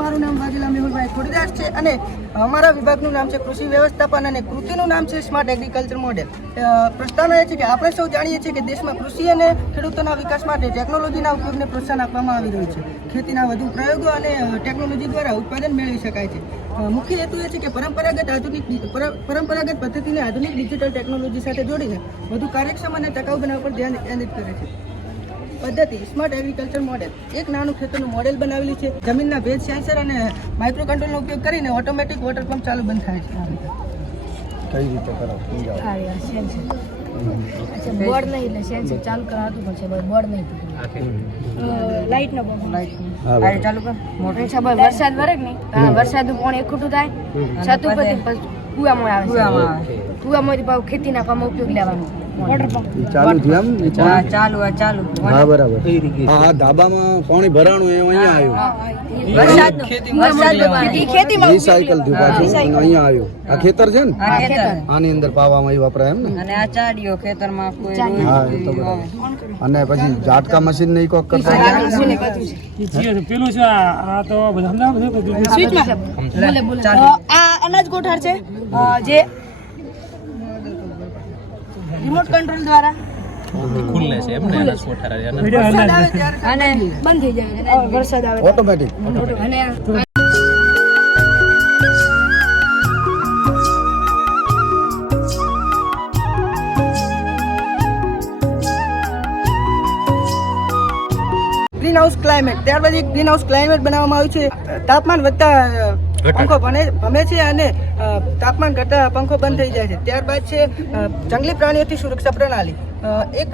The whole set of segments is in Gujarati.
મારું નામ વાઘેલા મેહુલભાઈ ખોડીદાસ છે અને અમારા વિભાગનું નામ છે કૃષિ વ્યવસ્થાપન અને કૃતિનું નામ છે સ્માર્ટ એગ્રીકલ્ચર મોડેલ. પ્રસ્તાવના એ છે કે આપણે સૌ જાણીએ છીએ કે દેશમાં કૃષિ અને ખેડૂતોના વિકાસ માટે ટેકનોલોજીના ઉપયોગને પ્રોત્સાહન આપવામાં આવી રહ્યું છે. ખેતીના વધુ પ્રયોગો અને ટેકનોલોજી દ્વારા ઉત્પાદન મેળવી શકાય છે. મુખ્ય હેતુ એ છે કે પરંપરાગત પદ્ધતિને આધુનિક ડિજિટલ ટેકનોલોજી સાથે જોડીને વધુ કાર્યક્ષમ અને ટકાઉ બનાવવા પર ધ્યાન કેન્દ્રિત કરે છે. પદ્ધતિ સ્માર્ટ એગ્રીકલ્ચર મોડેલ એક નાનું ખેતરનું મોડેલ બનાવેલું છે. જમીનના ભેજ સેન્સર અને માઇક્રો કંટ્રોલનો ઉપયોગ કરીને ઓટોમેટિક વોટર પંપ ચાલુ બંધ થાય છે. કઈ રીતે કરો? બોર્ડ નહીં એટલે સેન્સર ચાલુ કરાવતું પડશે. બોર્ડ નહીં લાઈટનો લાઈટ ચાલુ કર મોટર છે. વરસાદ વરે નહીં વરસાદનું પાણી એકઠું થાય છત ઉપર કુવામાં આવે કુવામાંથી પાછું ખેતીના કામમાં ઉપયોગ લેવાનો. ચાલુ થયું એમ? ચાલુ હા બરાબર. હા ધાબામાં પાણી ભરાણું એ અહીંયા આવ્યું. રિસાયકલ થયું પાછું અહીંયા આવ્યું. આ ખેતર છે ને? આની અંદર પાવામાં વપરાય એમ ને? અને આ ચાડીઓ ખેતરમાં કોઈ હા એ તો બરાબર. અને પછી ઝાટકા મશીન ને કોક કરતા પેલું છે આ તો બધા આ અનાજ કોઠાર છે જે રિમોટ કંટ્રોલ દ્વારા ખુલ્લે છે એમને એના કોઠાર અને બંધ થઈ જાય વરસાદ આવે ઓટોમેટિક. અને ગ્રીન હાઉસ ક્લાઇમેટ ત્યારબાદ એક ગ્રીન હાઉસ ક્લાઇમેટ બનાવવામાં આવ્યું છે. તાપમાન વધતા પંખો ભમે છે અને તાપમાન ઘટતા પંખો બંધ થઈ જાય છે. ત્યારબાદ છે જંગલી પ્રાણીઓથી સુરક્ષા પ્રણાલી. એક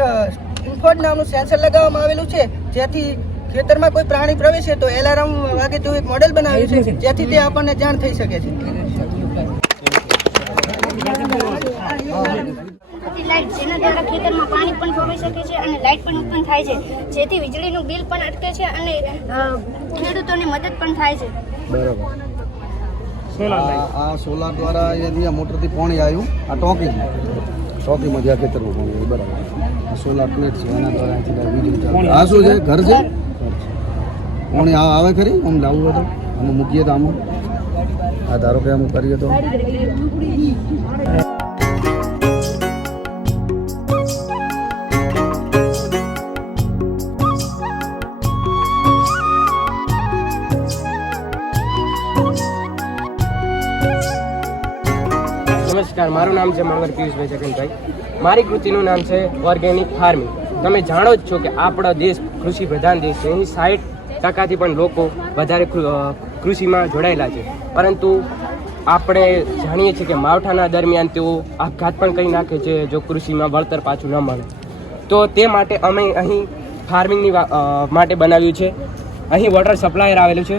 ઇન્ફોર્ડ નામનું સેન્સર લગાવવામાં આવેલું છે જેથી ખેતરમાં કોઈ પ્રાણી પ્રવેશે તો એલાર્મ વાગે તેવું એક મોડેલ બનાવ્યું છે જેથી તે આપણને જાણ થઈ શકે છે. લાઇટ જેના દ્વારા ખેતરમાં પાણી પણ પહોંચી શકે છે અને લાઇટ પણ ઉત્પન્ન થાય છે જેથી વીજળીનું બિલ પણ અટકે છે અને ખેડૂતોને મદદ પણ થાય છે. બરાબર. આ સોલાર દ્વારા અહીંયાથી આ મોટરથી પાણી આવ્યું. આ ટોંકીમાં જ્યાં ખેતરમાં પાણી આવ્યું. બરાબર. આ સોલાર પ્લેટ છે એના દ્વારા અહીંથી વીજળી ચાલે. આ શું છે? ઘર છે? પાણી આવે ખરી? આમ લાવવું હોય તો આમાં મૂકીએ તો આમાં આ ધારો કે આમ કરીએ તો નમસ્કાર, મારું નામ છે મંગળ પિયુષભાઈ જગનભાઈ. મારી કૃતિનું નામ છે ઓર્ગેનિક ફાર્મિંગ. તમે જાણો જ છો કે આપણો દેશ કૃષિ પ્રધાન દેશ છે. એની 60% પણ લોકો વધારે કૃષિમાં જોડાયેલા છે. પરંતુ આપણે જાણીએ છીએ કે માવઠાના દરમિયાન તેઓ આપઘાત પણ કરી નાખે છે જો કૃષિમાં વળતર પાછું ન મળે. તો તે માટે અમે અહીં ફાર્મિંગની માટે બનાવ્યું છે. અહીં વોટર સપ્લાયર આવેલું છે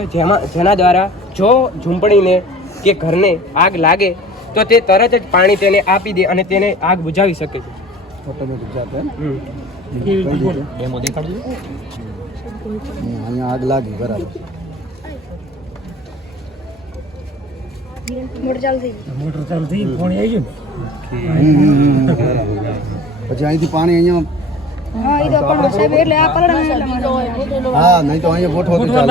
જેના દ્વારા જો ઝૂંપડીને કે ઘરને આગ લાગે તો તે તરત જ પાણી તેને આપી દે અને તેને આગ બુઝાવી શકે છે. ઓટોમેટિક જાતે અહીંયા આગ લાગી. બરાબર. મોટર ચાલુ થઈ પાણી આવી ગયું. પછી અહીંથી પાણી અહીંયા હા નહીં તો અહીંયા ગોઠવો તો ચાલે.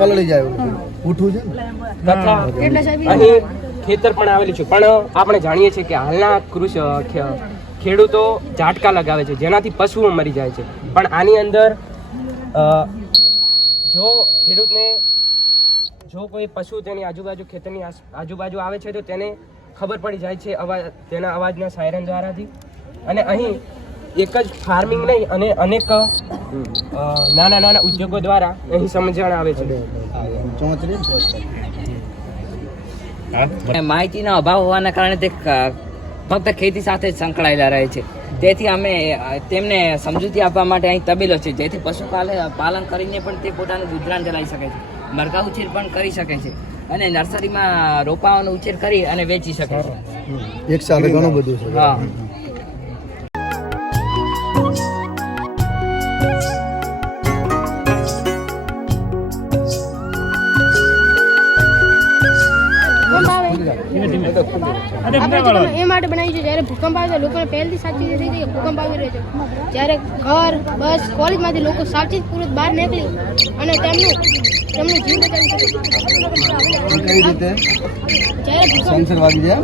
પલળી જાય ઉઠું છે. અહીં ખેતર પણ આવેલું છે પણ આપણે જાણીએ છીએ કે હાલના ખેડૂતો ઝાટકા લગાવે છે જેનાથી પશુઓ મરી જાય છે. પણ આની અંદર જો ખેડૂતને જો કોઈ પશુ તેની આજુબાજુ ખેતરની આજુબાજુ આવે છે તો તેને ખબર પડી જાય છે તેના અવાજના સાયરન દ્વારાથી. અને અહીં એક જ ફાર્મિંગ નહીં અને અનેક નાના ઉદ્યોગો દ્વારા અહીં સમજણ આવે છે. માહિતીનો અભાવ હોવાના કારણે તે ફક્ત ખેતી સાથે જ સંકળાયેલા રહે છે. તેથી અમે તેમને સમજૂતી આપવા માટે અહીં તબેલો છે જેથી પશુપાલન કરીને પણ તે પોતાનું ગુજરાન ચલાવી શકે છે. મરઘા ઉછેર પણ કરી શકે છે અને નર્સરીમાં રોપાઓનો ઉછેર કરી અને વેચી શકે છે. એક સાથે ઘણું બધું છે. હા. માટે બનાવી છે. જ્યારે ભૂકંપ આવે તો લોકોને પહેલથી સાવચેતી થઈ ગઈ, ભૂકંપ આવી રહ્યો છે. જ્યારે ઘર, બસ, કોલેજમાંથી લોકો સાવચેતીપૂર્વક બહાર નીકળી અને તેમનું જીવ બચાવી શકે. કઈ રીતે જ્યારે સેન્સર વાગી જાય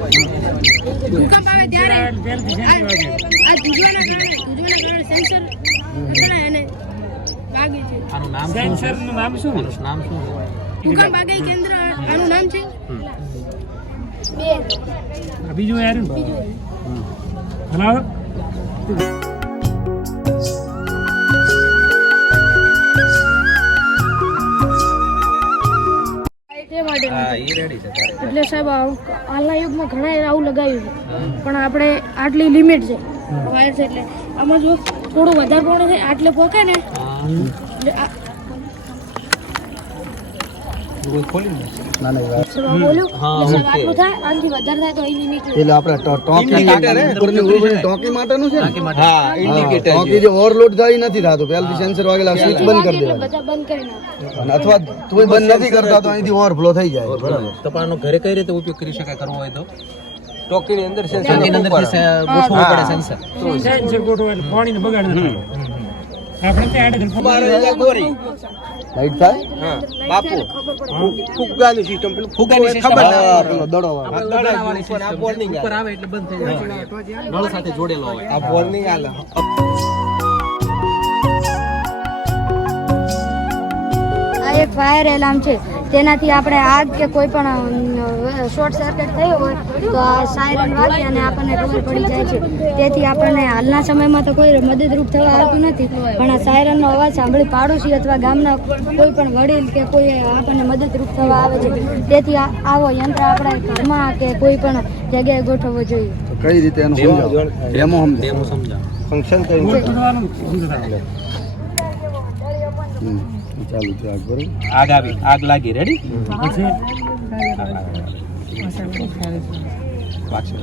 ભૂકંપ આવે ત્યારે આ ધ્રુજવાના કારણે સેન્સર અથડાય અને વાગે છે. આનું નામ સેન્સરનું નામ શું? આનું નામ શું? ભૂકંપ આગાહી કેન્દ્ર આનું નામ છે. આ બીજું યાર હલાવો. તે માટે હા એ રેડી છે તારે. એટલે સાહેબ હાલના યુગમાં ઘણા આવું લગાવ્યું છે, પણ આપણે આટલી લિમિટ છે વાયર છે. એટલે આમાં જો થોડું વધારે પડે છે આટલે પોકે ને એટલે કોઈ ખોલી ને ના ના વાત. સાહેબ આ બોલ્યું એટલે સાહેબ આટલું થાય, આનાથી વધારે થાય તો અહીંથી નીકળે. એટલે આપણે ટોકી ઉપરની ટોકી માટેનું છે ને? હા ટોકી જે ઓવરલોડ થાય ઈ નથી થતું, પહેલાથી સેન્સર વાગેલા સ્વિચ બંધ કરી એટલે દેવાનું. બધા બંધ કરી નાખે. અને અથવા તું બંધ નથી કરતા તો અહીંથી ઓવરફ્લો થઈ જાય. બરાબર. તો પણ આનો ઘરે કઈ રીતે ઉપયોગ કરી શકાય કરવો હોય તો ટોકીની અંદર છે ટોકીની અંદરથી ગોઠવવું પડે સેન્સર. સેન્સર ગોઠવો એટલે પાણીને બગાડ ન થાય. આપણે ત્યાં આડે લાઈટ થાય? બાપુ ખબર પડે. ફુગ્ગાની સિસ્ટમ પેલું ફુગાની સિસ્ટમ હા, પેલો દડો વાળો. દડાવાળી સિસ્ટમ ઉપર આવે એટલે બંધ થઈ જાય. નળ સાથે જોડેલો હોય. આ વોર્નિંગ આલે. આ એક ફાયર એલાર્મ છે, તેનાથી આપણે આગ કે કોઈ પણ શોર્ટ સર્કિટ થયો હોય તો આ સાયરન વાગે અને આપણને ખબર પડી જાય છે. તેથી આપણને હાલના સમયમાં તો કોઈ મદદરૂપ થવા આવતું નથી, પણ આ સાયરનનો અવાજ સાંભળી પાડોશી અથવા ગામના કોઈ પણ વડીલ કે કોઈ આપણને મદદરૂપ થવા આવે છે. તેથી આવો યંત્ર આપણે ઘરમાં કે કોઈ પણ જગ્યાએ ગોઠવવો જોઈએ. તો કઈ રીતે એનું સમજાવો? ડેમો સમજાવો. ડેમો સમજાવો. ફંક્શન કઈ ગોઠવવાનું સમજાવો. ચાલુ છે આગ બરોબર. આગ આવી, આગ લાગી. રેડી? પછી પાછળ.